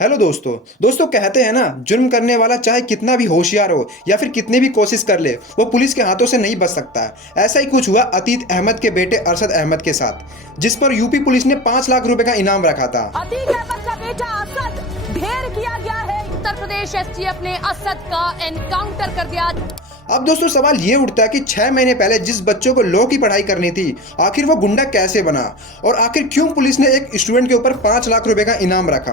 Hello दोस्तों कहते हैं ना, जुर्म करने वाला चाहे कितना भी होशियार हो या फिर कितनी भी कोशिश कर ले, वो पुलिस के हाथों से नहीं बच सकता है। ऐसा ही कुछ हुआ अतीक अहमद के बेटे अरशद अहमद के साथ, जिस पर यूपी पुलिस ने 5 लाख रुपए का इनाम रखा था। अतीक अहमद का बेटा असद ढेर किया गया है। उत्तर प्रदेश एसटीएफ ने असद का एनकाउंटर कर दिया। अब दोस्तों सवाल ये उठता है कि 6 महीने पहले जिस बच्चों को लॉ की पढ़ाई करनी थी, आखिर वो गुंडा कैसे बना और आखिर क्यों पुलिस ने एक स्टूडेंट के ऊपर 5 लाख रुपए का इनाम रखा।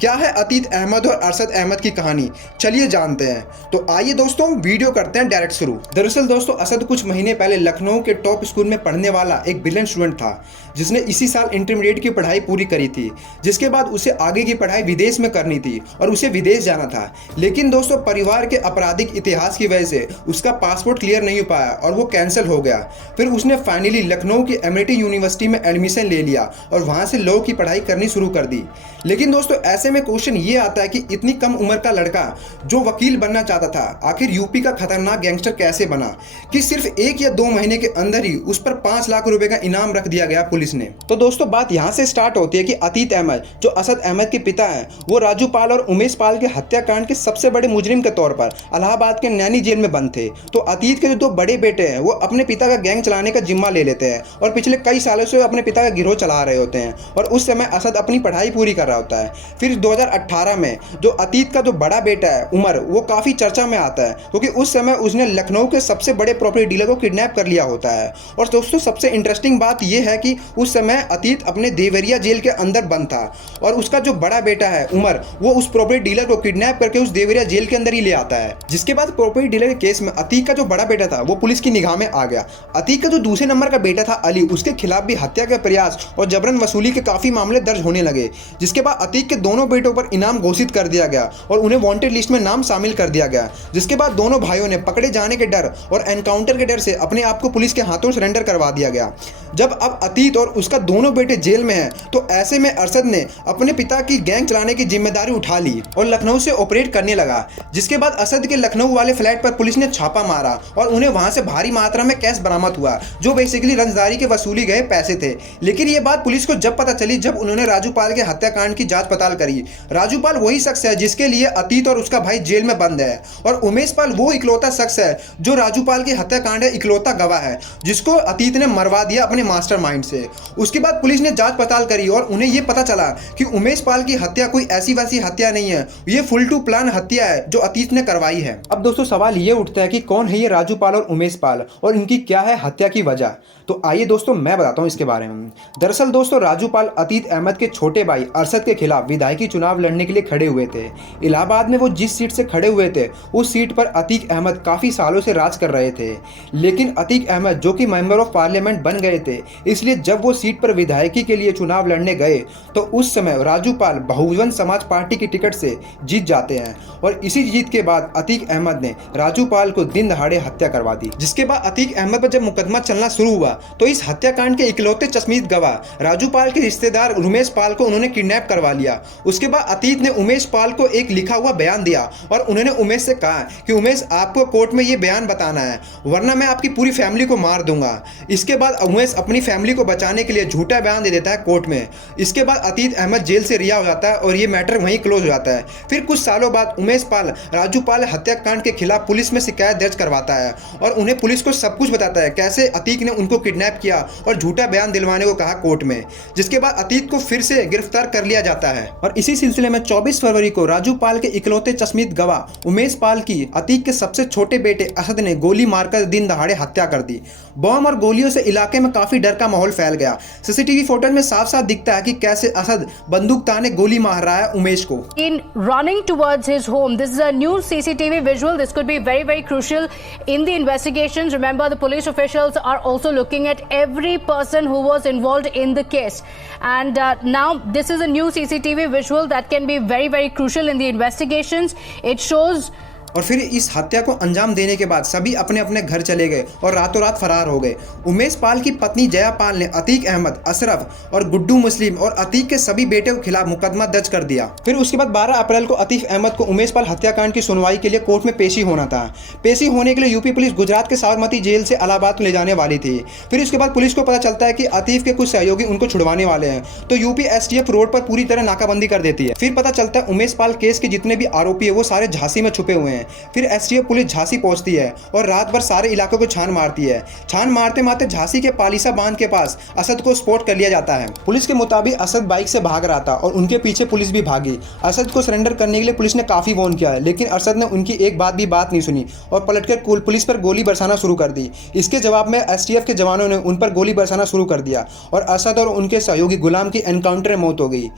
क्या है अतीक अहमद और अरशद अहमद की कहानी, चलिए जानते हैं। तो आइए दोस्तों वीडियो करते हैं डायरेक्ट शुरू। दरअसल दोस्तों असद कुछ महीने पहले लखनऊ के टॉप स्कूल में पढ़ने वाला एक ब्रिलियंट स्टूडेंट था, जिसने इसी साल इंटरमीडिएट की पढ़ाई पूरी करी थी, जिसके बाद उसे आगे की पढ़ाई विदेश में करनी थी और उसे विदेश जाना था। लेकिन दोस्तों परिवार के आपराधिक इतिहास की वजह से उसका पासपोर्ट क्लियर नहीं हो पाया और वो कैंसिल हो गया। फिर उसने फाइनली लखनऊ की एमिटी यूनिवर्सिटी में एडमिशन ले लिया और वहां से लॉ की पढ़ाई करनी शुरू कर दी। लेकिन दोस्तों ऐसे में क्वेश्चन ये आता है कि इतनी कम उम्र का लड़का जो वकील बनना चाहता था, आखिर यूपी का खतरनाक गैंगस्टर कैसे बना कि सिर्फ 1 या 2 महीने के अंदर ही उस पर 5 लाख रुपए का इनाम रख दिया गया पुलिस ने। तो दोस्तों बात यहाँ से स्टार्ट होती है कि अतीक अहमद जो असद अहमद के पिता हैं, वो राजू पाल और उमेश पाल के हत्याकांड के सबसे बड़े मुजरिम के तौर पर इलाहाबाद के नैनी जेल में बंद थे। तो अतीक के जो 2 बड़े बेटे हैं वो अपने पिता का गैंग चलाने का जिम्मा ले लेते हैं और पिछले कई सालों से अपने पिता का गिरोह चला रहे होते हैं और उस समय असद अपनी पढ़ाई पूरी कर रहा होता है। फिर 2018 में जो अतीक का जो बड़ा बेटा है उमर, वो काफ़ी चर्चा में आता है क्योंकि उस समय उसने लखनऊ के सबसे बड़े प्रॉपर्टी डीलर को किडनैप कर लिया होता है। और दोस्तों सबसे इंटरेस्टिंग बात यह है कि उस समय अतीक अपने देवरिया जेल के अंदर बंद था और उसका जो बड़ा बेटा है उमर, वो उस प्रॉपर्टी डीलर को किडनैप करके उस देवरिया जेल के अंदर ही ले आता है। जिसके बाद प्रॉपर्टी डीलर के केस में अतीक का जो बड़ा बेटा था वो पुलिस की निगाह में आ गया। अतीक का जो दूसरे नंबर का बेटा था अली, उसके खिलाफ भी हत्या के प्रयास और जबरन वसूली के काफी मामले दर्ज होने लगे। जिसके बाद अतीक के दोनों बेटों पर इनाम घोषित कर दिया गया और उन्हें वांटेड लिस्ट में नाम शामिल कर दिया गया। जिसके बाद दोनों भाइयों ने पकड़े जाने के डर और एनकाउंटर के डर से अपने आप को पुलिस के हाथों सरेंडर करवा दिया गया। जब अब अतीक और उसका दोनों बेटे जेल में हैं, तो ऐसे में अरशद ने अपने पिता की गैंग चलाने की जिम्मेदारी उठा ली और लखनऊ से ऑपरेट करने लगा। जिसके बाद असद के लखनऊ वाले फ्लैट पर पुलिस ने छापा मारा और उन्हें वहां से भारी मात्रा में कैश बरामद हुआ, जो बेसिकली रंजदारी के वसूली गए पैसे थे। लेकिन ये बात पुलिस को जब पता चली जब उन्होंने राजू पाल के हत्याकांड की जांच पड़ताल करी। राजू पाल वही शख्स है जिसके लिए अतीक और उसका भाई जेल में बंद है और उमेश पाल वो इकलौता शख्स है जो राजू पाल के हत्याकांड है इकलौता गवाह है, जिसको अतीक ने मरवा दिया अपने मास्टरमाइंड से। उसके बाद पुलिस ने जांच पड़ताल करी और उन्हें यह पता चला कि उमेश पाल की हत्या कोई ऐसी वैसी हत्या नहीं है, ये फुल टू प्लान हत्या है जो अतीक ने करवाई है। अब दोस्तों सवाल ये उठता है कि कौन है ये राजू पाल और उमेश पाल और इनकी क्या है हत्या की वजह। तो आइए दोस्तों मैं बताता हूं इसके बारे में। दरअसल दोस्तों राजू पाल अतीक अहमद के छोटे भाई अरशद के खिलाफ विधायकी चुनाव लड़ने के लिए खड़े हुए थे। इलाहाबाद में वो जिस सीट से खड़े हुए थे उस सीट पर अतीक अहमद काफ़ी सालों से राज कर रहे थे। लेकिन अतीक अहमद जो कि मेंबर ऑफ पार्लियामेंट बन गए थे, इसलिए जब वो सीट पर विधायकी के लिए चुनाव लड़ने गए तो उस समय राजू पाल बहुजन समाज पार्टी की टिकट से जीत जाते हैं और इसी जीत के बाद अतीक अहमद ने राजू पाल को दिन दहाड़े हत्या करवा दी। जिसके बाद अतीक अहमद पर जब मुकदमा चलना शुरू हुआ तो इस हत्याकांड के इकलौते चश्मिश गवाह राजू पाल के रिश्तेदार उमेश पाल को उन्होंने किडनैप करवा लिया। उसके बाद अतीक ने उमेश पाल को एक लिखा हुआ बयान दिया और उन्होंने उमेश से कहा कि उमेश आपको कोर्ट में ये बयान बताना है वरना मैं आपकी पूरी फैमिली को मार दूंगा। इसके बाद उमेश अपनी फैमिली को बचाने के लिए झूठा बयान दे देता है कोर्ट में। इसके बाद अतीक अहमद जेल से रिहा हो जाता है और ये मैटर वहीं क्लोज हो जाता है। फिर कुछ सालों बाद उमेश पाल राजू पाल हत्याकांड के खिलाफ पुलिस में शिकायत दर्ज करवाता है और उन्हें पुलिस को सब कुछ बताता है कैसे अतीक ने उनको किडनैप किया और झूठा बयान दिलवाने को कहा कोर्ट में। जिसके बाद अतीक को फिर से गिरफ्तार कर लिया जाता है और इसी सिलसिले में 24 फरवरी को राजू पाल के इकलौते चश्मिश गवाह उमेश पाल की अतीक के सबसे छोटे बेटे असद ने गोली मारकर दिन दहाड़े हत्या कर दी। बम और गोलियों से इलाके में काफी डर का माहौल फैल गया। सीसीटीवी फुटेज में साफ साफ दिखता है कि कैसे असद बंदूक ताने गोली मार रहा है उमेश को। In running towards his home, this is a new CCTV visual. This could be very crucial in the investigations. Remember, the police officials are also looking at every person who was involved in the case, and now this is a new CCTV visual that can be very crucial in the investigations. It shows और फिर इस हत्या को अंजाम देने के बाद सभी अपने अपने घर चले गए और रातों रात फरार हो गए। उमेश पाल की पत्नी जया पाल ने अतीक अहमद, अशरफ और गुड्डू मुस्लिम और अतीक के सभी बेटों के खिलाफ मुकदमा दर्ज कर दिया। फिर उसके बाद 12 अप्रैल को अतीक अहमद को उमेश पाल हत्याकांड की सुनवाई के लिए कोर्ट में पेशी होना था। पेशी होने के लिए यूपी पुलिस गुजरात के साबरमती जेल से इलाहाबाद ले जाने वाली थी। फिर उसके बाद पुलिस को पता चलता है कि अतीक के कुछ सहयोगी उनको छुड़वाने वाले हैं, तो यूपी एसटीएफ रोड पर पूरी तरह नाकाबंदी कर देती है। फिर पता चलता है उमेश पाल केस के जितने भी आरोपी है वो सारे झांसी में छुपे हुए हैं। फिर एसटीएफ पुलिस झांसी पहुंचती है और रात भर सारे इलाकों को छान मारती है। छान मारते मारते झांसी के पालीसा बांध के पास असद को स्पॉट कर लिया जाता है। पुलिस के मुताबिक असद बाइक से भाग रहा था और उनके पीछे पुलिस भी भागी। असद को सरेंडर करने के लिए पुलिस ने काफी वार्न किया, लेकिन असद ने उनकी एक बात नहीं सुनी और पलटकर पुलिस पर गोली बरसाना शुरू कर दी। इसके जवाब में एसटीएफ के जवानों ने उन पर गोली बरसाना शुरू कर दिया और असद और उनके सहयोगी गुलाम की एनकाउंटर में मौत हो गई।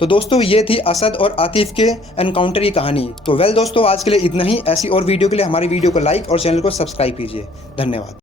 तो दोस्तों ये थी असद और आतिफ के एनकाउंटर की कहानी। तो दोस्तों आज के लिए इतना ही। ऐसी और वीडियो के लिए हमारी वीडियो को लाइक और चैनल को सब्सक्राइब कीजिए। धन्यवाद।